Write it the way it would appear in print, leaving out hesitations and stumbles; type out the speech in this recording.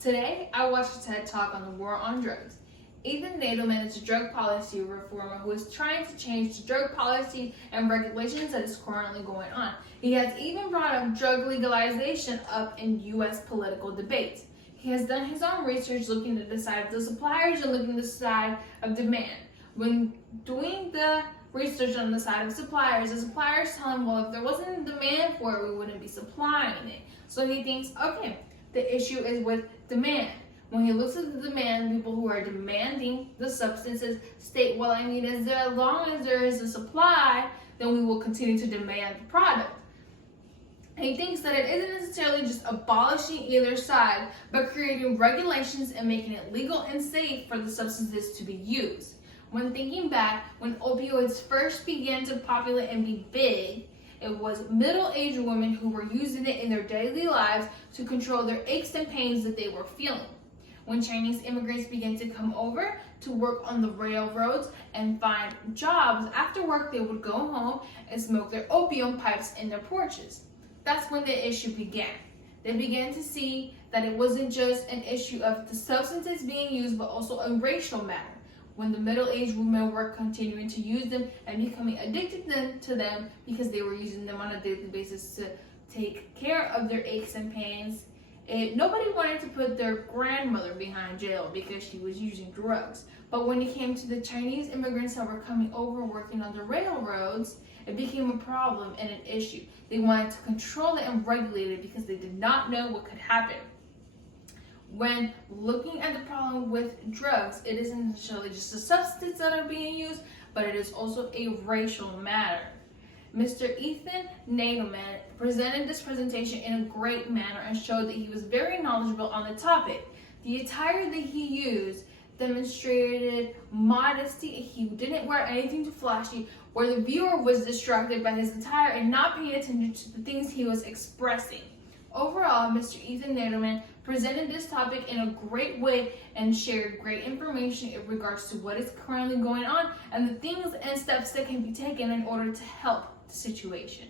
Today, I watched a TED Talk on the war on drugs. Ethan Nadelmann is a drug policy reformer who is trying to change the drug policy and regulations that is currently going on. He has even brought up drug legalization up in U.S. political debates. He has done his own research looking at the side of the suppliers and looking at the side of demand. When doing the research on the side of suppliers, the suppliers tell him, well, if there wasn't a demand for it, we wouldn't be supplying it. So he thinks, okay, the issue is with demand. When he looks at the demand, people who are demanding the substances state, well, as long as there is a supply, then we will continue to demand the product. And he thinks that it isn't necessarily just abolishing either side, but creating regulations and making it legal and safe for the substances to be used. When thinking back, when opioids first began to populate and be big, it was middle-aged women who were using it in their daily lives to control their aches and pains that they were feeling. When Chinese immigrants began to come over to work on the railroads and find jobs, after work they would go home and smoke their opium pipes in their porches. That's when the issue began. They began to see that it wasn't just an issue of the substances being used, but also a racial matter. When the middle-aged women were continuing to use them and becoming addicted to them because they were using them on a daily basis to take care of their aches and pains, nobody wanted to put their grandmother behind jail because she was using drugs. But when it came to the Chinese immigrants that were coming over working on the railroads, it became a problem and an issue. They wanted to control it and regulate it because they did not know what could happen. When looking at the problem with drugs, it isn't necessarily just the substances that are being used, but it is also a racial matter. Mr. Ethan Nadelmann presented this presentation in a great manner and showed that he was very knowledgeable on the topic. The attire that he used demonstrated modesty. He didn't wear anything too flashy, where the viewer was distracted by his attire and not paying attention to the things he was expressing. Overall, Mr. Ethan Nadelmann presented this topic in a great way and shared great information in regards to what is currently going on and the things and steps that can be taken in order to help the situation.